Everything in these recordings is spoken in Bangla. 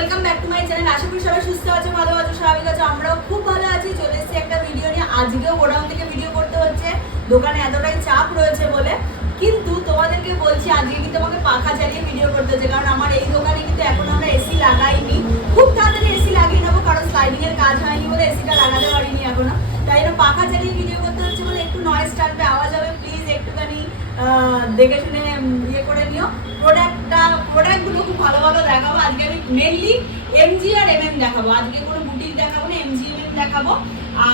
Welcome back to my channel আশা করি সবাই সুস্থ আছো, ভালো আছো, স্বাভাবিক আছো, আমরাও খুব ভালো আছি। চলে এসেছি একটা ভিডিও নিয়ে। আজকেও গোডাউন থেকে ভিডিও করতে হচ্ছে। দোকানে এতটাই চাপ রয়েছে বলে। কিন্তু তোমাদেরকে বলছি, আজকে কিন্তু আমাকে পাখা চালিয়ে ভিডিও করতে হচ্ছে। কারণ আমার এই দোকানে কিন্তু এখন আমরা এসি লাগাইনি। খুব তাড়াতাড়ি এসি লাগিয়ে নেব, কারণ স্লাইডিং এর কাজ হয়নি বলে এসিটা লাগাতে পারিনি এখনও। তাই জন্য পাখা চালিয়ে ভিডিও করতে হচ্ছে বলে একটু নয়েজ টানবে, আওয়াজ হবে। প্লিজ একটুখানি দেখে শুনে ইয়ে করে নিও। প্রোডাক্টটা প্রোডাক্টগুলো খুব ভালো ভালো দেখাবো। আজকে আমি মেনলি এমজি আর এমএম দেখাবো। আজকে কোনো বুটিক দেখাবো না এমজি এমএম দেখাবো।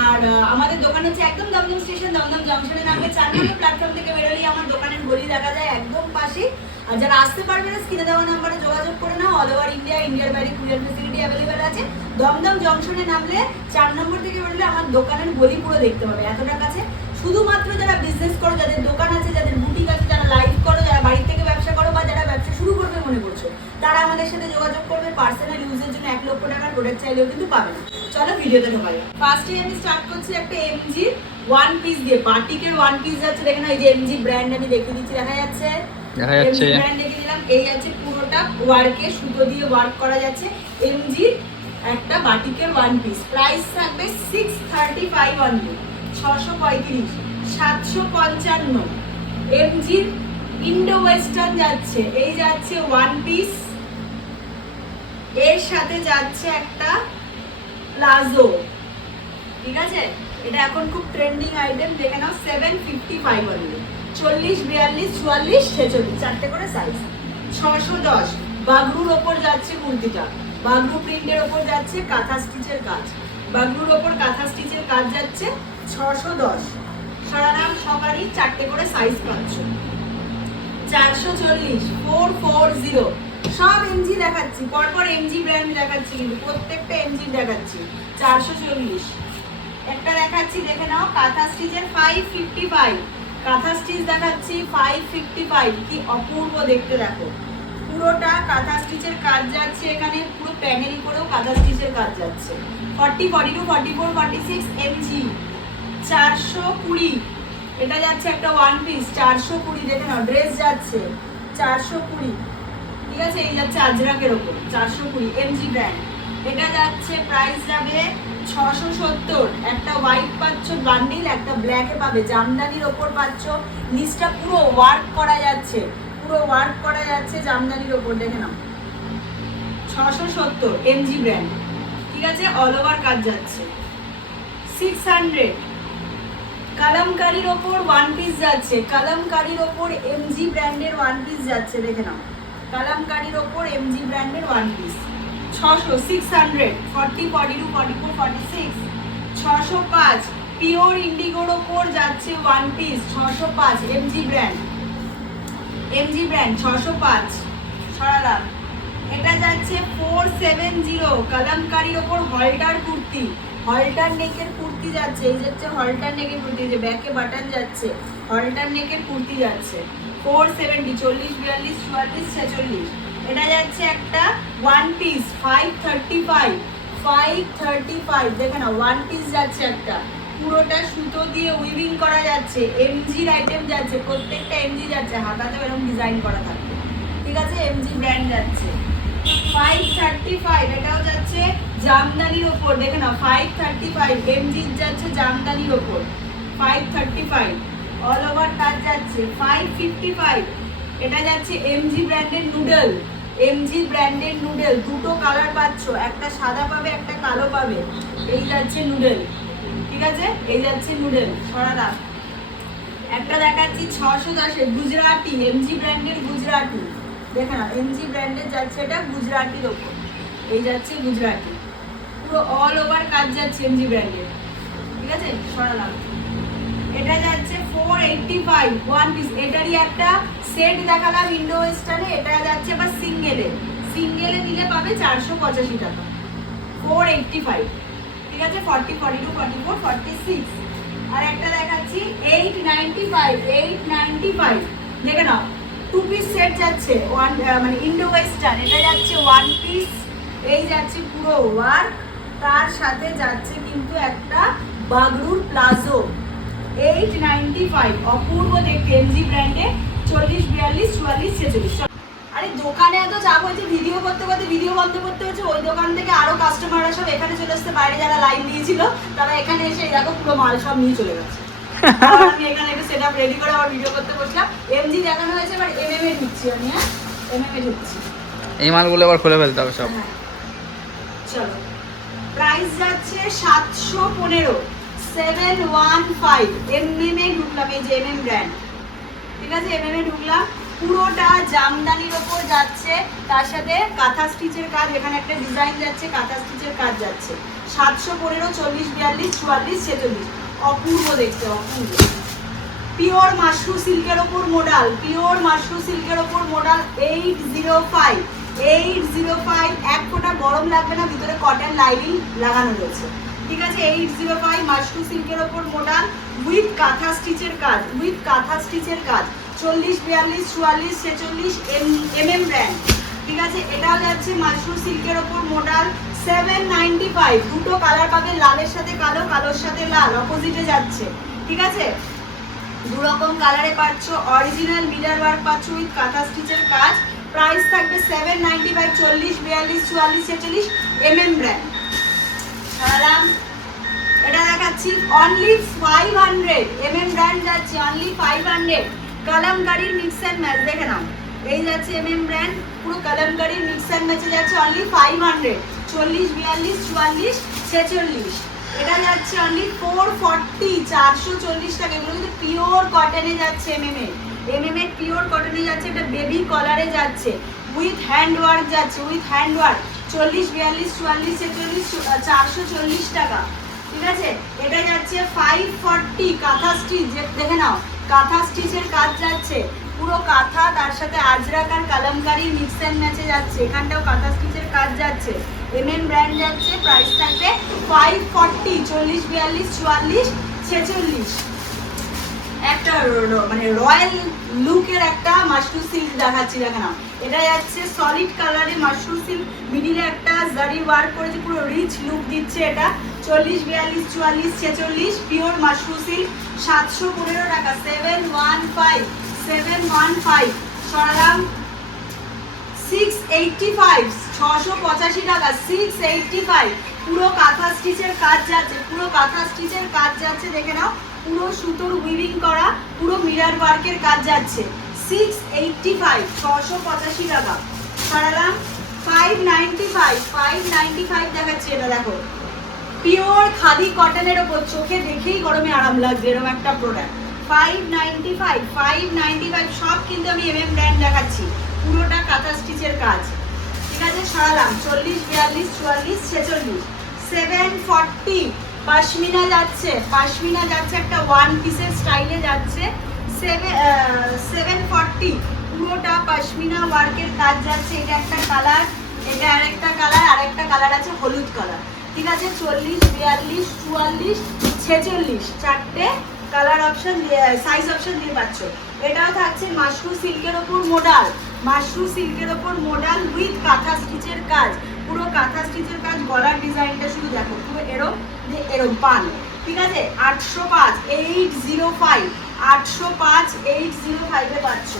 আর আমাদের দোকান হচ্ছে একদম দমদম স্টেশন দমদম জংশনে নামবে চার নম্বর প্ল্যাটফর্ম থেকে বেরোলেই আমার দোকানের গলি দেখা যায় একদম পাশে। আর যারা আসতে পারবে না, স্ক্রিনে দেওয়া নাম্বারে যোগাযোগ করে নাও। অল ওভার ইন্ডিয়া ইন্ডিয়ার বাইরে কুরিয়ার ফেসিলিটি অ্যাভেলেবেল আছে। দমদম জংশনে নামলে চার নম্বর থেকে বেরোলে আমার দোকানের গলি পুরো দেখতে পাবে এতটা কাছে। শুধুমাত্র যারা বিজনেস করো, যাদের দোকান আছে, যাদের লাইভ করো যারা বাড়ি থেকে ব্যবসা করো বা যারা ব্যবসা শুরু করবে মনে করছ তারা আমাদের সাথে যোগাযোগ করবে। পার্সোনাল ইউজের জন্য এক লক্ষ টাকার প্রোডাক্ট চাইলেও কিন্তু পাবে না। চলো ভিডিওতে ঢোকাই। ফার্স্টে আমি স্টার্ট করছি একটা এমজি ওয়ান পিস দিয়ে। বাটিকের ওয়ান পিস যাচ্ছে দেখেন এই যে এমজি ব্র্যান্ড আমি দেখিয়ে দিচ্ছি দেখা যাচ্ছে? দেখা যাচ্ছে। ব্র্যান্ড দেখে দিলাম এই আছে পুরোটা ওয়ার্কে সুতো দিয়ে ওয়ার্ক করা যাচ্ছে। এমজির একটা বাটিকের ওয়ান পিস প্রাইস থাকবে সিক্স থার্টি ফাইভ অনলি ছশো পঁয়ত্রিশ সাতশো পঞ্চান্ন। এমজির ইন্ডো ওয়েস্টার্ন যাচ্ছে। এই যাচ্ছে ওয়ান পিস এর সাথে যাচ্ছে একটা প্লাজো ঠিক আছে? এটা এখন খুব ট্রেন্ডিং আইটেম দেখে নাও সেভেন ফিফটি ফাইভ অনলি চল্লিশ, বিয়াল্লিশ, চুয়াল্লিশ, ছেচল্লিশ। চারটে করে সাইজ ছশো দশ। বাগরুর ওপর যাচ্ছে কুর্তিটা বাগরু প্রিন্টের ওপর যাচ্ছে কাঁথা স্টিচের কাজ। বাগরুর ওপর কাঁথা স্টিচের কাজ যাচ্ছে ছশো দশ। সারারাম সবারই চারটে করে সাইজ পাচ্ছ। চারশো চল্লিশ ফোর ফোর জিরো সব এমজি দেখাচ্ছি, পরপর এমজি ব্র্যান্ড দেখাচ্ছি, কিন্তু প্রত্যেকটা এমজি দেখাচ্ছি। চারশো চল্লিশ। একটা দেখাচ্ছি, দেখে নাও, কাঁথা স্টিচের ফাইভ ফিফটি ফাইভ কাঁথা স্টিচ দেখাচ্ছি ফাইভ ফিফটি ফাইভ কি অপূর্ব দেখতে দেখো। পুরোটা কাঁথা স্টিচের কাজ যাচ্ছে এখানে, পুরো প্যানেল করেও কাঁথা স্টিচের কাজ যাচ্ছে। Forty forty two forty four forty six MG চারশো কুড়ি। এটা যাচ্ছে একটা ওয়ান পিস চারশো কুড়ি দেখে নাও ড্রেস যাচ্ছে চারশো কুড়ি। ঠিক আছে? এই যাচ্ছে আজরাকের ওপর, চারশো কুড়ি এমজি ব্র্যান্ড এটা যাচ্ছে প্রাইস যাবে ছশো সত্তর। একটা হোয়াইট পাচ্ছ বান্ডিল একটা ব্ল্যাকে পাবে। জামদানির ওপর পাচ্ছ নিচটা পুরো ওয়ার্ক করা যাচ্ছে। পুরো ওয়ার্ক করা যাচ্ছে জামদানির ওপর, দেখে নাও। ছশো সত্তর এমজি ব্র্যান্ড ঠিক আছে? অল ওভার কাজ যাচ্ছে। সিক্স হান্ড্রেড কালামকারির ওপর ওয়ান পিস যাচ্ছে। কালামকারির ওপর এমজি ব্র্যান্ডের ওয়ান পিস যাচ্ছে, দেখে নাও। কালামকারির ওপর এমজি ব্র্যান্ডের ওয়ান পিস ছশো six hundred forty forty two forty four forty six ছশো পাঁচ পিওর ইন্ডিগোর ওপর যাচ্ছে ওয়ান পিস ছশো পাঁচ এমজি ব্র্যান্ড এমজি ব্র্যান্ড ছশো পাঁচ। সরালাম। এটা যাচ্ছে ফোর সেভেন জিরো কালামকারির ওপর হলটার কুর্তি। হলটার নেকের কুর্তি যাচ্ছে, এই যাচ্ছে হলটার নেকের কুর্তি যে ব্যাকে বাটন যাচ্ছে, হলটার নেকের কুর্তি যাচ্ছে। ফোর সেভেন্টি চল্লিশ, বিয়াল্লিশ, চুয়াল্লিশ, ছেচল্লিশ। এটা যাচ্ছে একটা one piece five thirty five five thirty five দেখে না ওয়ান পিস যাচ্ছে একটা। পুরোটা সুতো দিয়ে উইভিং করা যাচ্ছে এমজির আইটেম যাচ্ছে, প্রত্যেকটা এমজি যাচ্ছে। হাতাতেও এরকম ডিজাইন করা থাকবে। ঠিক আছে? এমজি ব্র্যান্ড যাচ্ছে। ফাইভ থার্টি ফাইভ এটাও যাচ্ছে জামদানির ওপর। দেখে না ফাইভ থার্টি ফাইভ এমজির যাচ্ছে জামদানির ওপর। Five thirty five all over কাজ যাচ্ছে। ফাইভ ফিফটি ফাইভ এটা যাচ্ছে এমজি ব্র্যান্ডের নুডল এমজি ব্র্যান্ডের নুডল দুটো কালার পাচ্ছ। একটা সাদা পাবে, একটা কালো পাবে। এই যাচ্ছে নুডল ঠিক আছে? এই যাচ্ছে নুডল সরাদা। একটা দেখাচ্ছি ছশো দশে গুজরাটি এমজি ব্র্যান্ডের গুজরাটি। দেখে না এমজি ব্র্যান্ডের যাচ্ছে এটা গুজরাটির ওপর। এই যাচ্ছে গুজরাটি। পুরো অল ওভার কাজ যাচ্ছে এমজি ব্র্যান্ডের ঠিক আছে? সরালাম। এটা যাচ্ছে four eighty five one piece এটারই একটা সেট দেখালাম ইন্ডো ওয়েস্টার্নে এটা যাচ্ছে আবার সিঙ্গেলে সিঙ্গেলে নিলে পাবে চারশো পঁচাশি টাকা। ফোর এইটটি ফাইভ ঠিক আছে? Forty forty two forty four forty six আর একটা দেখাচ্ছি eight ninety five eight ninety five দেখে নাও। টু পিস সেট যাচ্ছে ওয়ান মানে ইন্ডো ওয়েস্টার্ন এটা যাচ্ছে ওয়ান পিস এই যাচ্ছে পুরো ওয়ার্ক তার সাথে যাচ্ছে কিন্তু একটা বাগরুর প্লাজো এইট নাইনটি ফাইভ অপূর্ব দেখতে এমজি ব্র্যান্ডে চল্লিশ, বিয়াল্লিশ, চুয়াল্লিশ, ছেচল্লিশ আরে দোকানে এত চাপ হয়েছে ভিডিও করতে করতে ভিডিও বন্ধ করতে হচ্ছে ওই দোকান থেকে আরও কাস্টমাররা সব এখানে চলে আসছে, বাইরে যারা লাইন দিয়েছিল, তারা এখানে এসে দেখো পুরো মাল সব নিয়ে চলে গেছে আমি এখানে একটু সেট আপ রেডি করে আবার ভিডিও করতে বসলাম। এমজি দেখানো হয়েছে এবার এমএম এ ঢুকছি আমি হ্যাঁ? এমএম এ ঢুকছি। এই মালগুলো আবার খুলে ফেলতে হবে সব। হ্যাঁ। চলো। প্রাইস যাচ্ছে সাতশো পনেরো। সেভেন ওয়ান ফাইভ এমএম এ ঢুকলাম এই যে এমএম ব্র্যান্ড ঠিক আছে এমএম এ ঢুকলাম। পুরোটা জামদানির ওপর যাচ্ছে তার সাথে কাঁথা স্টিচের কাজ এখানে একটা ডিজাইন যাচ্ছে কাঁথা স্টিচের কাজ যাচ্ছে। সাতশো পনেরো চল্লিশ বিয়াল্লিশ চুয়াল্লিশ ছেচল্লিশ। অপূর্ব দেখতে, অপূর্ব। পিওর মাশরু সিল্কের ওপর মোডাল পিওর মাশরু সিল্কের ওপর modal eight zero five eight zero five এক ফোঁটা গরম লাগবে না, ভিতরে কটন লাইনিং লাগানো রয়েছে। ঠিক আছে এইট জিরো ফাইভ মাশরু সিল্কের ওপর মোডাল উইথ কাঁথা স্টিচের কাজ উইথ কাঁথা স্টিচের কাজ। চল্লিশ, বিয়াল্লিশ, চুয়াল্লিশ, ছেচল্লিশ, এম এম ব্র্যান্ড ঠিক আছে এটাও যাচ্ছে মাশরু সিল্কের ওপর মোডাল সেভেন নাইনটি ফাইভ দুটো কালার পাবে, লালের সাথে কালো, কালোর সাথে লাল অপোজিটে যাচ্ছে। ঠিক আছে? দু রকম কালারে পাচ্ছ অরিজিনাল মিলার ওয়ার্ক পাচ্ছ উইথ কাঁথা স্টিচের কাজ। প্রাইস থাকবে সেভেন নাইনটি ফাইভ চল্লিশ, বিয়াল্লিশ, চুয়াল্লিশ, ছেচল্লিশ এম ব্র্যান্ড সরালাম এটা দেখাচ্ছি only five hundred M M brand যাচ্ছে অনলি ফাইভ হান্ড্রেড কালামকারির মিক্স অ্যান্ড ম্যাচ দেখে নাও। এই যাচ্ছে এম এম ব্র্যান্ড পুরো কালামকারির মিক্স অ্যান্ড ম্যাচে যাচ্ছে অনলি ফাইভ হান্ড্রেড চল্লিশ, বিয়াল্লিশ, চুয়াল্লিশ, ছেচল্লিশ। এটা যাচ্ছে অনলি ফোর ফর্টি চারশো চল্লিশ টাকা। এগুলো কিন্তু পিওর কটনে যাচ্ছে এমএম এর পিওর কটনে যাচ্ছে, এটা বেবি কলারে যাচ্ছে। উইথ হ্যান্ড ওয়ার্ক যাচ্ছে উইথ হ্যান্ড ওয়ার্ক চল্লিশ, বিয়াল্লিশ, চুয়াল্লিশ, ছেচল্লিশ চারশো চল্লিশ টাকা। ঠিক আছে? এটা যাচ্ছে ফাইভ ফর্টি কাঁথা স্টিচ দেখে নাও, কাঁথা স্টিচের কাজ যাচ্ছে। পুরো কাঁথা, তার সাথে আজরাক আর কালামকারি মিক্স অ্যান্ড ম্যাচে যাচ্ছে। এখানটাও কাঁথা স্টিচের কাজ যাচ্ছে। এম এন ব্র্যান্ড যাচ্ছে প্রাইস থাকবে ফাইভ ফর্টি চল্লিশ, বিয়াল্লিশ, চুয়াল্লিশ, ছেচল্লিশ। একটা মানে রয়্যাল লুকের একটা মাশরু সিল্ক দেখাচ্ছি, দেখে নাও। এটা যাচ্ছে সলিড কালারে মাশরু সিল্ক মিডিলে একটা জারি ওয়ার্ক করেছে, পুরো রিচ লুক দিচ্ছে এটা। চল্লিশ, বিয়াল্লিশ, চুয়াল্লিশ, ছেচল্লিশ পিওর মাশরু সিল্ক সাতশো পনেরো টাকা seven one five seven one five সরালাম six eighty five ছশো পঁচাশি টাকা সিক্স এইটটি ফাইভ পুরো কাঁথা স্টিচের কাজ যাচ্ছে, পুরো কাঁথা স্টিচের কাজ যাচ্ছে, দেখে নাও। পুরো সুতোর উইভিং করা, পুরো মিরার ওয়ার্কের কাজ যাচ্ছে। সিক্স এইটটি ফাইভ ছশো পঁচাশি টাকা। সরালাম five ninety five five ninety five দেখাচ্ছি এটা, দেখো। পিওর খাদি কটনের ওপর চোখে দেখেই গরমে আরাম লাগবে, এরকম একটা product five ninety five five ninety five সব কিন্তু আমি এম এম ব্র্যান্ড দেখাচ্ছি। পুরোটা কাঁথা স্টিচের কাজ। ঠিক আছে সরালাম চল্লিশ, বিয়াল্লিশ, চুয়াল্লিশ, ছেচল্লিশ। সেভেন ফর্টি পাশমিনা যাচ্ছে। পাশমিনা যাচ্ছে একটা ওয়ান পিসের স্টাইলে যাচ্ছে। সেভেন ফর্টি পুরোটা পাশমিনা ওয়ার্কের কাজ যাচ্ছে। এটা একটা কালার এটা আরেকটা কালার আরেকটা কালার আছে হলুদ কালার ঠিক আছে? চল্লিশ, বিয়াল্লিশ, চুয়াল্লিশ, ছেচল্লিশ। চারটে কালার অপশন সাইজ অপশন দিয়ে পাচ্ছ। এটাও থাকছে মাশরু সিল্কের ওপর মোডাল মাশরু সিল্কের ওপর মোডাল উইথ কাঁথা স্টিচের কাজ। পুরো কাঁথা স্টিচের কাজ, গলার ডিজাইনটা শুধু দেখো, পুরো এরম, যে এরম পান। ঠিক আছে? আটশো পাঁচ এইট জিরো ফাইভ আটশো পাঁচ এইট জিরো ফাইভে পাচ্ছ।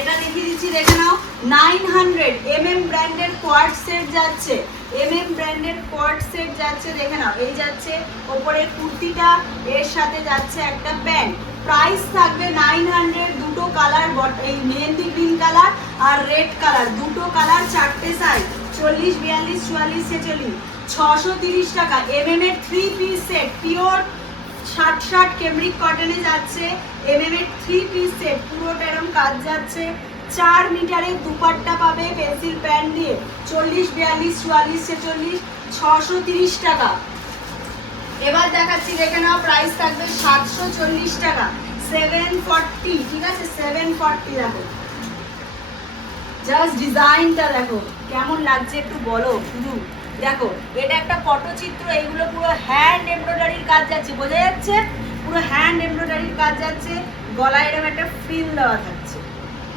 এটা দেখিয়ে দিচ্ছি, দেখে নাও। নাইন হান্ড্রেড এম এম ব্র্যান্ডের কোয়ার্ট সেট যাচ্ছে। এম এম ব্র্যান্ডের কোয়ার্ড সেট যাচ্ছে, দেখে নাও, এই যাচ্ছে, ওপরের কুর্তিটা, এর সাথে যাচ্ছে একটা প্যান্ট। প্রাইস থাকবে নাইন হান্ড্রেড দুটো কালার এই মেহেন্দি গ্রিন কালার আর রেড কালার দুটো কালার চারটে সাইজ চল্লিশ, বিয়াল্লিশ, চুয়াল্লিশ, ছেচল্লিশ। ছশো তিরিশ টাকা এম এম এর থ্রি পিস সেট পিওর ষাট ষাট কেমরিক কটনে যাচ্ছে এমএম এর থ্রি পিস সেট পুরোটা এরকম কাজ যাচ্ছে। চার মিটারের দুপাট্টা পাবে পেন্সিল প্যান্ট দিয়ে। চল্লিশ, বিয়াল্লিশ, চুয়াল্লিশ, ছেচল্লিশ, ছশো তিরিশ টাকা। এবার দেখাচ্ছি, দেখে নাও প্রাইস থাকবে সাতশো চল্লিশ টাকা। সেভেন ফর্টি ঠিক আছে? সেভেন ফর্টি দেখো। জাস্ট ডিজাইনটা দেখো। কেমন লাগছে একটু বলো, শুধু। দেখো, এটা একটা পটচিত্র, এইগুলো পুরো হ্যান্ড এমব্রয়ডারির কাজ যাচ্ছে, বোঝা যাচ্ছে? পুরো হ্যান্ড এমব্রয়ডারির কাজ যাচ্ছে। গলায় এরকম একটা ফ্রিল দেওয়া থাকছে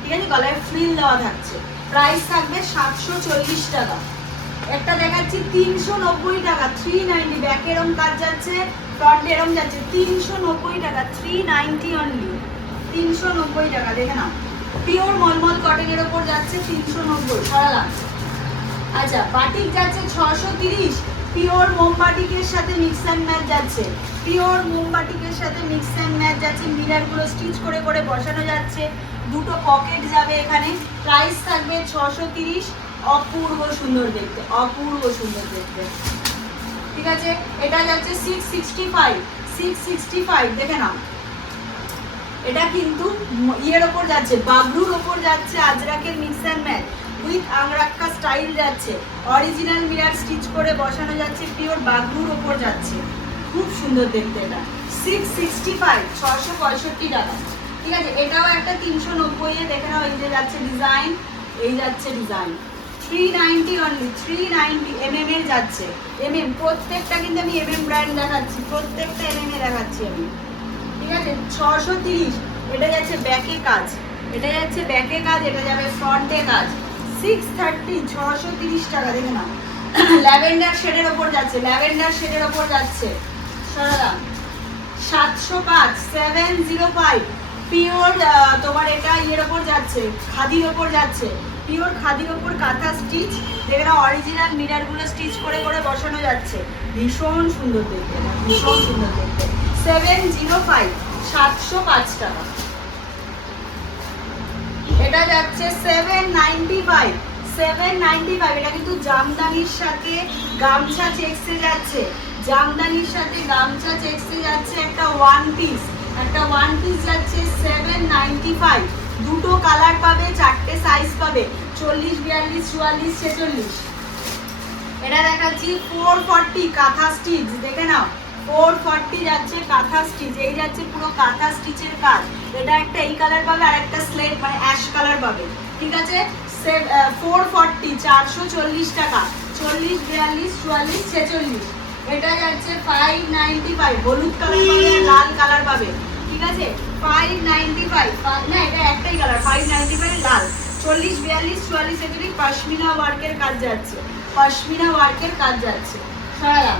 ঠিক গলায় ফ্রিল দেওয়া থাকছে। প্রাইস থাকবে সাতশো চল্লিশ টাকা। একটা দেখাচ্ছি, তিনশো নব্বই টাকা থ্রি নাইনটি ব্যাক এরম কাজ যাচ্ছে ফ্রন্ট এরম যাচ্ছে। তিনশো নব্বই টাকা থ্রি নাইনটি অনলি তিনশো নব্বই টাকা, দেখে নাও। পিওর মলমল কটনের ওপর যাচ্ছে তিনশো নব্বই সরালাম আচ্ছা বাটিক যাচ্ছে ছশো তিরিশ। পিওর মোমবাটিকের সাথে মিক্স অ্যান্ড ম্যাচ যাচ্ছে। পিওর মোমবাটিকের সাথে মিক্স অ্যান্ড ম্যাচ যাচ্ছে। মিরারগুলো স্টিচ করে করে বসানো যাচ্ছে। দুটো পকেট যাবে এখানে। প্রাইস থাকবে ছশো তিরিশ। অপূর্ব সুন্দর দেখতে, অপূর্ব সুন্দর দেখতে। ঠিক আছে? এটা যাচ্ছে six sixty five six sixty five দেখে নাও। এটা কিন্তু ইয়ের ওপর যাচ্ছে বাবরুর ওপর যাচ্ছে আজরাকের mix and match with angrakha style যাচ্ছে। অরিজিনাল মিরার স্টিচ করে বসানো যাচ্ছে পিওর বাবরুর ওপর যাচ্ছে। খুব সুন্দর দেখতে এটা। সিক্স সিক্সটি ফাইভ ছশো পঁয়ষট্টি টাকা। ঠিক আছে, এটাও একটা তিনশো নব্বইয়ে দেখে নাও, এই যে যাচ্ছে ডিজাইন এই যাচ্ছে design three ninety only three ninety M M এর যাচ্ছে। এম এম প্রত্যেকটা কিন্তু আমি এম এম ব্র্যান্ড দেখাচ্ছি, প্রত্যেকটা এম এম এ দেখাচ্ছি আমি। ঠিক আছে, ছশো তিরিশ, এটা যাচ্ছে ব্যাকে কাজ। এটা যাচ্ছে ব্যাকে কাজ, এটা যাবে ফ্রন্টে কাজ। সিক্স থার্টি ছশো তিরিশ টাকা, দেখে না ল্যাভেন্ডার শেডের ওপর যাচ্ছে, ল্যাভেন্ডার শেডের ওপর যাচ্ছে। সরালাম। সাতশো পাঁচ সেভেন জিরো ফাইভ পিওর তোমার এটা ইয়ের ওপর যাচ্ছে, খাদির ওপর যাচ্ছে। পিওর খাদির ওপর কাঁথা স্টিচ দেখে অরিজিনাল মিরারগুলো স্টিচ করে করে বসানো যাচ্ছে। ভীষণ সুন্দর দেখতে, ভীষণ সুন্দর দেখতে। সেভেন জিরো ফাইভ সাতশো পাঁচ টাকা। এটা যাচ্ছে seven ninety five seven ninety five এটা কিন্তু জামদানির সাথে গামছা চেক্সে যাচ্ছে। জামদানির সাথে গামছা চেক্সে যাচ্ছে একটা ওয়ান পিস একটা ওয়ান পিস যাচ্ছে সেভেন নাইনটি ফাইভ দুটো কালার পাবে, চারটে সাইজ পাবে। চল্লিশ, বিয়াল্লিশ, চুয়াল্লিশ, ছেচল্লিশ। এটা দেখাচ্ছি ফোর ফর্টি কাঁথা স্টিচ দেখে নাও। ফোর ফর্টি যাচ্ছে কাঁথা স্টিচ এই যাচ্ছে পুরো কাঁথা স্টিচের কাজ। এটা একটা এই কালার পাবে, আর একটা স্লেট মানে অ্যাশ কালার পাবে। ঠিক আছে? ফোর ফর্টি চারশো চল্লিশ টাকা। চল্লিশ, বিয়াল্লিশ, চুয়াল্লিশ, ছেচল্লিশ। এটা যাচ্ছে ফাইভ নাইনটি ফাইভ হলুদ কালার পাবে, লাল কালার পাবে। ঠিক আছে? ফাইভ নাইনটি ফাইভ না, এটা একটাই কালার ফাইভ নাইনটি ফাইভ লাল। চল্লিশ, বিয়াল্লিশ, চুয়াল্লিশ ছেচল্লিশ পশমিনা ওয়ার্কের কাজ যাচ্ছে। পশমিনা ওয়ার্কের কাজ যাচ্ছে। সরালাম।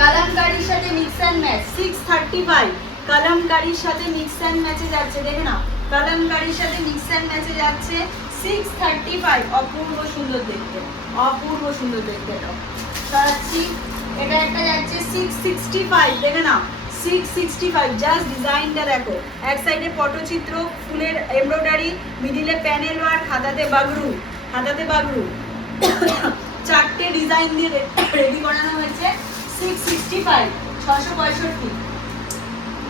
কালামকারির সাথে mix and match six thirty five কালামকারির সাথে মিক্স অ্যান্ড ম্যাচে যাচ্ছে, দেখে না কালামকারির সাথে মিক্স অ্যান্ড ম্যাচে যাচ্ছে সিক্স থার্টি ফাইভ অপূর্ব সুন্দর দেখতে। অপূর্ব সুন্দর দেখতে এটা। সরাচ্ছি। এটা একটা যাচ্ছে সিক্স সিক্সটি ফাইভ দেখে না সিক্স সিক্সটি ফাইভ জাস্ট ডিজাইনটা দেখো। এক সাইডে পটচিত্র, ফুলের এমব্রয়ডারি মিডিলে প্যানেল ওয়ার্ক হাতাতে বাগরু হাতাতে বাগরু। চারটে ডিজাইন দিয়ে রেডি করানো হয়েছে। সিক্স সিক্সটি ফাইভ ছশো পঁয়ষট্টি।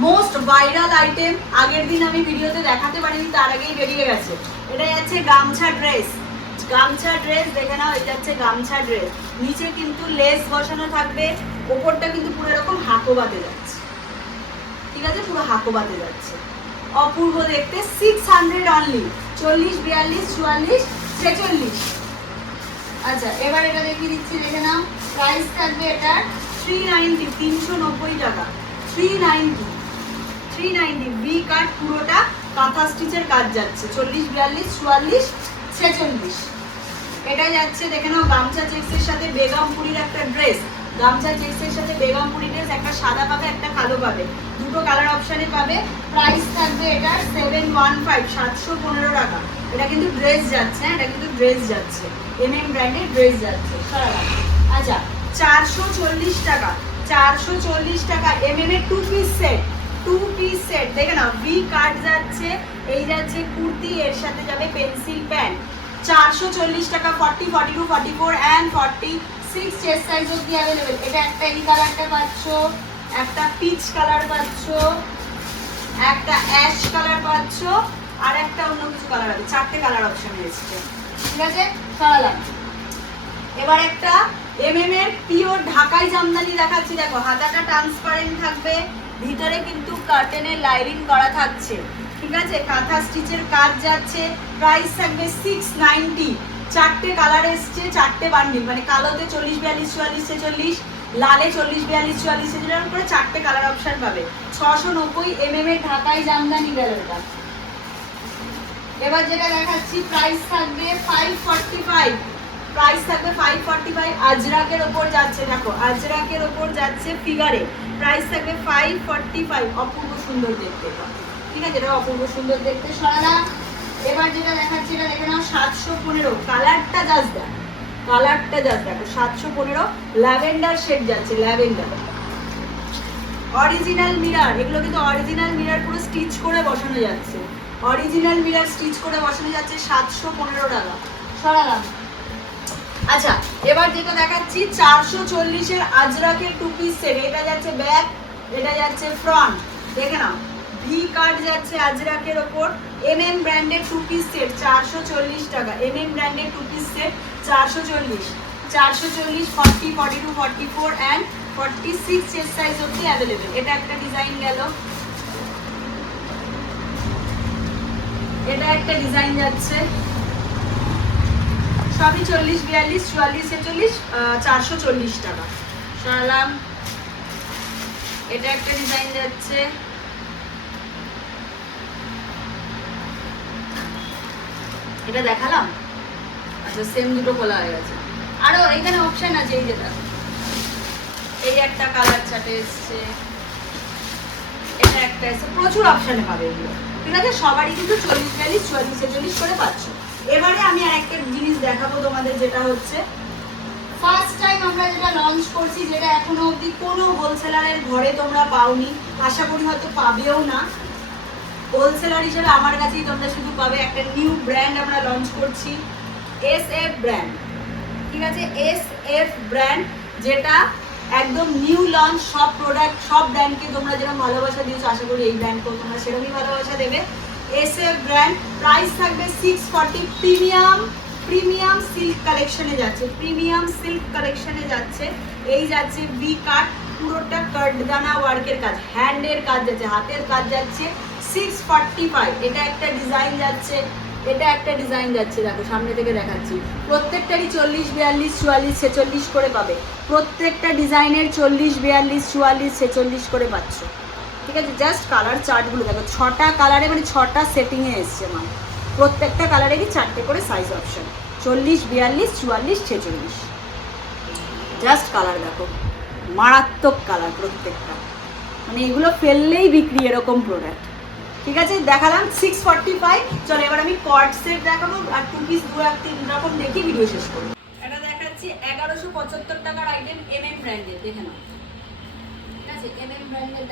মোস্ট ভাইরাল আইটেম আগের দিন আমি ভিডিওতে দেখাতে পারিনি, তার আগেই বেরিয়ে গেছে। এটা যাচ্ছে গামছা ড্রেস গামছা ড্রেস দেখে নাও, এটা যাচ্ছে গামছা ড্রেস নিচে কিন্তু লেস বসানো থাকবে, ওপরটা কিন্তু পুরো এরকম হাঁকোবাতে যাচ্ছে। ঠিক আছে পুরো হাঁকোবাতে যাচ্ছে। অপূর্ব দেখতে সিক্স হান্ড্রেড অনলি চল্লিশ, বিয়াল্লিশ, চুয়াল্লিশ, ছেচল্লিশ। আচ্ছা এবার এটা দেখিয়ে দিচ্ছি, দেখে নাও। প্রাইস থাকবে এটার থ্রি নাইনটি তিনশো নব্বই টাকা। Three ninety three ninety B cut পুরোটা কাঁথা স্টিচের কাজ যাচ্ছে। চল্লিশ, বিয়াল্লিশ, চুয়াল্লিশ, ছেচল্লিশ। এটা যাচ্ছে, দেখে নাও, গামছা চেক্সের সাথে বেগমপুরির একটা ড্রেস গামছা চেক্সের সাথে বেগমপুরি ড্রেস একটা সাদা পাবে, একটা কালো পাবে। দুটো কালার অপশানে পাবে। প্রাইস থাকবে এটা সেভেন ওয়ান ফাইভ সাতশো পনেরো টাকা। এটা কিন্তু ড্রেস যাচ্ছে হ্যাঁ এটা কিন্তু ড্রেস যাচ্ছে। এম এম ব্র্যান্ডের ড্রেস যাচ্ছে। আচ্ছা চারশো চল্লিশ টাকা। চারশো চল্লিশ টাকা এম এম এর two piece set two piece set দেখে না ভি কাট যাচ্ছে, এই যাচ্ছে কুর্তি, এর সাথে যাবে পেন্সিল প্যান্ট চারশো চল্লিশ টাকা forty forty two forty four and forty six chest size অব্দি অ্যাভেলেবেল এটা একটা এই কালারটা পাচ্ছ। একটা পিচ কালার পাচ্ছ, একটা অ্যাশ কালার পাচ্ছ, আর একটা অন্য কিছু কালার আছে। চারটে কালার অপশন রয়েছে। ঠিক আছে? সরালাম এবার একটা এমএম এর পিওর ঢাকাই জামদানি দেখাচ্ছি। দেখো, হাতাটা ট্রান্সপারেন্ট থাকবে, ভিতরে কিন্তু কার্টেনের লাইনিং করা থাকছে। ঠিক আছে? কাঁথা স্টিচের কাজ যাচ্ছে। প্রাইস থাকবে সিক্স নাইনটি চারটে কালার এসছে, চারটে বান্ডিল মানে কালোতে চল্লিশ, বিয়াল্লিশ, চুয়াল্লিশ ছেচল্লিশ লালে চল্লিশ, বিয়াল্লিশ, চুয়াল্লিশ ছেচল্লিশ করে চারটে কালার অপশন পাবে। ছশো নব্বই এম এম এর ঢাকাই জামদানি গেল এবার যেটা দেখাচ্ছি প্রাইস থাকবে ফাইভ ফর্টি ফাইভ প্রাইস থাকবে ফাইভ ফর্টি ফাইভ আজরাকের ওপর যাচ্ছে, দেখো, আজরাকের ওপর যাচ্ছে ফিগারে প্রাইস থাকবে ফাইভ ফর্টি ফাইভ অপূর্ব সুন্দর দেখতে। ঠিক আছে, এটা অপূর্ব সুন্দর দেখতে সরালাম এবার যেটা দেখাচ্ছি, এটা দেখে নাও, সাতশো পনেরো। কালারটা জাস্ট দেখ। কালারটা জাস্ট দেখো, সাতশো পনেরো, ল্যাভেন্ডার শেড যাচ্ছে, ল্যাভেন্ডার। অরিজিনাল মিরার এগুলো কিন্তু অরিজিনাল মিরার পুরো স্টিচ করে বসানো যাচ্ছে। অরিজিনাল মিরার স্টিচ করে বসানো যাচ্ছে সাতশো পনেরো টাকা। সরালাম। আচ্ছা এবার যেটা দেখাচ্ছি, চারশো চল্লিশের আজরাকের টু পিস সেট এটা যাচ্ছে ব্যাক এটা যাচ্ছে ফ্রন্ট দেখে নাও ভি কার্ড যাচ্ছে আজরাকের ওপর এম এম ব্র্যান্ডের টু পিস সেট চারশো চল্লিশ টাকা এম এম ব্র্যান্ডের টু পিস সেট চারশো চল্লিশ। চারশো চল্লিশ forty forty two forty four and forty six chest size অব্দি অ্যাভেলেবেল এটা একটা ডিজাইন গেল। এটা একটা ডিজাইন যাচ্ছে। সবই চল্লিশ, বিয়াল্লিশ, চুয়াল্লিশ, ছেচল্লিশ চারশো চল্লিশ টাকা। সরালাম এটা একটা ডিজাইন যাচ্ছে। এটা দেখালাম? আচ্ছা সেম দুটো খোলা হয়ে গেছে। আরও এখানে অপশন আছে, এই যেটা এই একটা কালার চাটে এসছে। এটা একটা এসছে। প্রচুর অপশানে পাবে এগুলো। ঠিক আছে? সবারই কিন্তু চল্লিশ বিয়াল্লিশ চুয়াল্লিশ ছেচল্লিশ করে পাচ্ছ। এবারে আমি আরেকটা জিনিস দেখাবো তোমাদের, যেটা হচ্ছে ফার্স্ট টাইম আমরা যেটা লঞ্চ করছি, যেটা এখনও অবধি কোনো হোলসেলারের ঘরে তোমরা পাওনি। আশা করি হয়তো পাবেও না। হোলসেলার হিসেবে আমার কাছেই তোমরা শুধু পাবে। একটা নিউ ব্র্যান্ড আমরা লঞ্চ করছি। এস এফ ব্র্যান্ড ঠিক আছে? এস এফ ব্র্যান্ড যেটা একদম নিউ লঞ্চ সব প্রোডাক্ট সব ব্র্যান্ডকে তোমরা যেরকম ভালোবাসা দিয়েছ, আশা করি এই ব্র্যান্ডকেও তোমরা সেরকমই ভালোবাসা দেবে। এস এফ ব্র্যান্ড প্রাইস থাকবে six forty premium premium silk কালেকশনে যাচ্ছে প্রিমিয়াম সিল্ক কালেকশনে যাচ্ছে। এই যাচ্ছে ভি কাট পুরোটা কাটদানা ওয়ার্কের কাজ হ্যান্ডের কাজ যাচ্ছে, হাতের কাজ যাচ্ছে সিক্স ফর্টি ফাইভ এটা একটা ডিজাইন যাচ্ছে এটা একটা ডিজাইন যাচ্ছে, দেখো, সামনে থেকে দেখাচ্ছি। প্রত্যেকটারই চল্লিশ, বিয়াল্লিশ, চুয়াল্লিশ, ছেচল্লিশ করে পাবে। প্রত্যেকটা ডিজাইনের চল্লিশ, বিয়াল্লিশ, চুয়াল্লিশ, ছেচল্লিশ করে পাচ্ছ। ঠিক আছে? জাস্ট কালার চার্টগুলো দেখো, ছটা কালারে মানে ছটা সেটিংয়ে এসছে মানে প্রত্যেকটা কালারেরই চারটে করে সাইজ অপশন চল্লিশ, বিয়াল্লিশ, চুয়াল্লিশ, ছেচল্লিশ। জাস্ট কালার দেখো। মারাত্মক কালার প্রত্যেকটা। মানে এগুলো ফেললেই বিক্রি এরকম প্রোডাক্ট ঠিক আছে? দেখালাম সিক্স ফর্টি ফাইভ চলো, এবার আমি কট সেট দেখাবো আর টু পিস দু এক তিন রকম দেখি ভিডিও শেষ করব। এটা দেখাচ্ছি এগারোশো পঁচাত্তর টাকার আইটেম এম এম ব্র্যান্ডের দেখে নাও। ঠিক আছে? এম এম ব্র্যান্ডের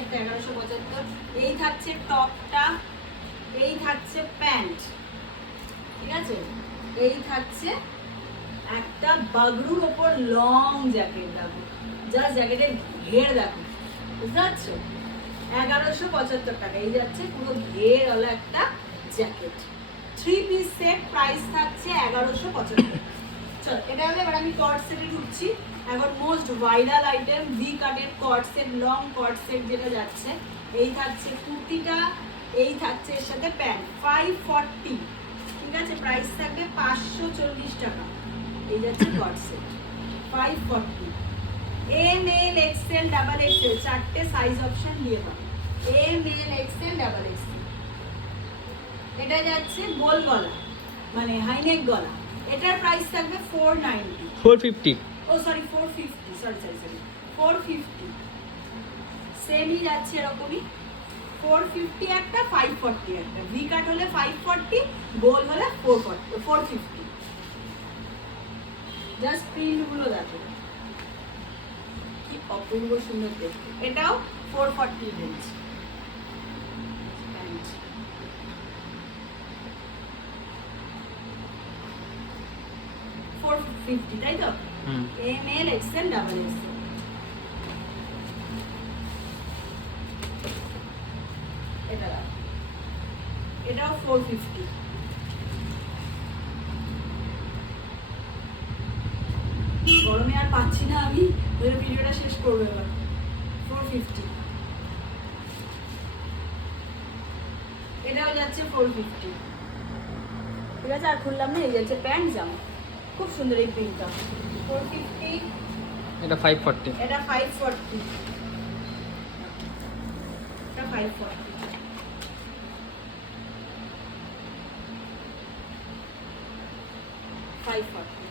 একটা এগারোশো পঁচাত্তর। এই থাকছে টপটা, এই থাকছে প্যান্ট। ঠিক আছে? এই থাকছে একটা ওপর লং জ্যাকেট জ্যাকেটের ঘের দেখো। বুঝতে পারছ? এগারোশো পঁচাত্তর টাকা। এই যাচ্ছে পুরো ঘের হলো একটা jacket. Three piece set price থাকছে এগারোশো পঁচাত্তর। চল, এটা হলে, এবার আমি কট সেটে ঢুকছি। এখন মোস্ট ভাইরাল আইটেম ভি কাটের co-ord set long co-ord set যেটা যাচ্ছে, এই থাকছে কুর্তিটা, এই থাকছে এর সাথে প্যান্ট ফাইভ ফর্টি ঠিক আছে? প্রাইস থাকবে পাঁচশো চল্লিশ টাকা। এই যাচ্ছে co-ord set five forty M L XL double XL চারটে সাইজ অপশন দিয়ে পাবে। M L XL double XL এটা যাচ্ছে গোল গলা মানে হাইনেক গলা। এটার প্রাইস থাকবে four ninety four fifty oh sorry four fifty sorry sorry sorry four fifty সেমই যাচ্ছে এরকমই। ফোর ফিফটি একটা ফাইভ ফর্টি একটা। ভি কাট হলে ফাইভ ফর্টি গোল হলে four forty four fifty just প্রিন্টগুলো দেখো। অপূর্ব সুন্দর দেখতে। এটাও four forty range four fifty তাই তো? M L XL double XL এটা এটাও ফোর ফিফটি গরমে আর পাচ্ছি না আমি। ভিডিওটা শেষ করব এবার ফোর ফিফটি এটাও যাচ্ছে ফোর ফিফটি ঠিক আছে আর খুললাম না এই যাচ্ছে প্যান্ট জামা। খুব সুন্দর এই প্রিন্টটা। ফোর ফিফটি এটা ফাইভ ফর্টি এটা ফাইভ ফর্টি এটা five forty five forty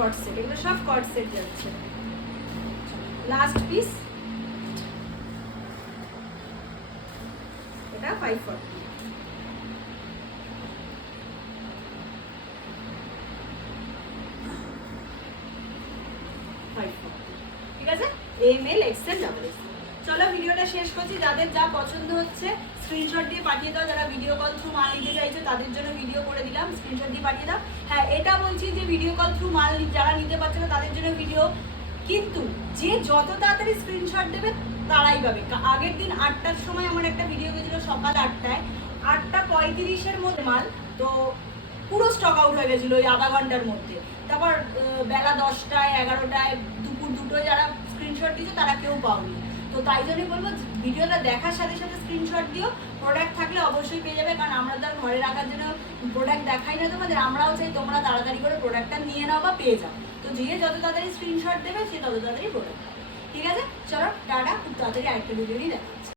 co-ord set এগুলো সব কট সেট যাচ্ছে। লাস্ট পিস এটা ফাইভ ফর্টি ঠিক আছে? এম এল এক্সেল ডাবল চলো ভিডিওটা শেষ করছি। যাদের যা পছন্দ হচ্ছে স্ক্রিনশট দিয়ে পাঠিয়ে দাও, যারা ভিডিও কল থ্রু মাল নিতে চাইছে, তাদের জন্য ভিডিও করে দিলাম স্ক্রিনশট দিয়ে পাঠিয়ে দাও। হ্যাঁ এটা বলছি যে ভিডিও কল থ্রু মাল যারা নিতে পারছে না, তাদের জন্য ভিডিও কিন্তু যে যত তাড়াতাড়ি স্ক্রিনশট দেবে, তারাই পাবে। আগের দিন আটটার সময় আমার একটা ভিডিও গেছিল সকাল আটটায়। আটটা পঁয়ত্রিশের মধ্যে মাল, তো পুরো স্টক আউট হয়ে গেছিল ওই আধা ঘণ্টার মধ্যে। তারপর বেলা দশটায়, এগারোটায়, দুপুর দুটোয় যারা স্ক্রিনশট দিয়েছে, তারা কেউ পাওনি। তো তাই জন্যই বলব, ভিডিওটা দেখার সাথে সাথে স্ক্রিনশট দিও। প্রোডাক্ট থাকলে অবশ্যই পেয়ে যাবে, কারণ আমরা তো আর ঘরে রাখার জন্য প্রোডাক্ট দেখাই না তোমাদের। আমরাও চাই তোমরা তাড়াতাড়ি করে প্রোডাক্টটা নিয়ে নাও বা পেয়ে যাও। তো যে যত তাড়াতাড়ি স্ক্রিনশট দেবে, সে তত তাড়াতাড়ি প্রোডাক্ট ঠিক আছে? চলো, টাটা, খুব তাড়াতাড়ি আরেকটা ভিডিও নিয়ে দেখো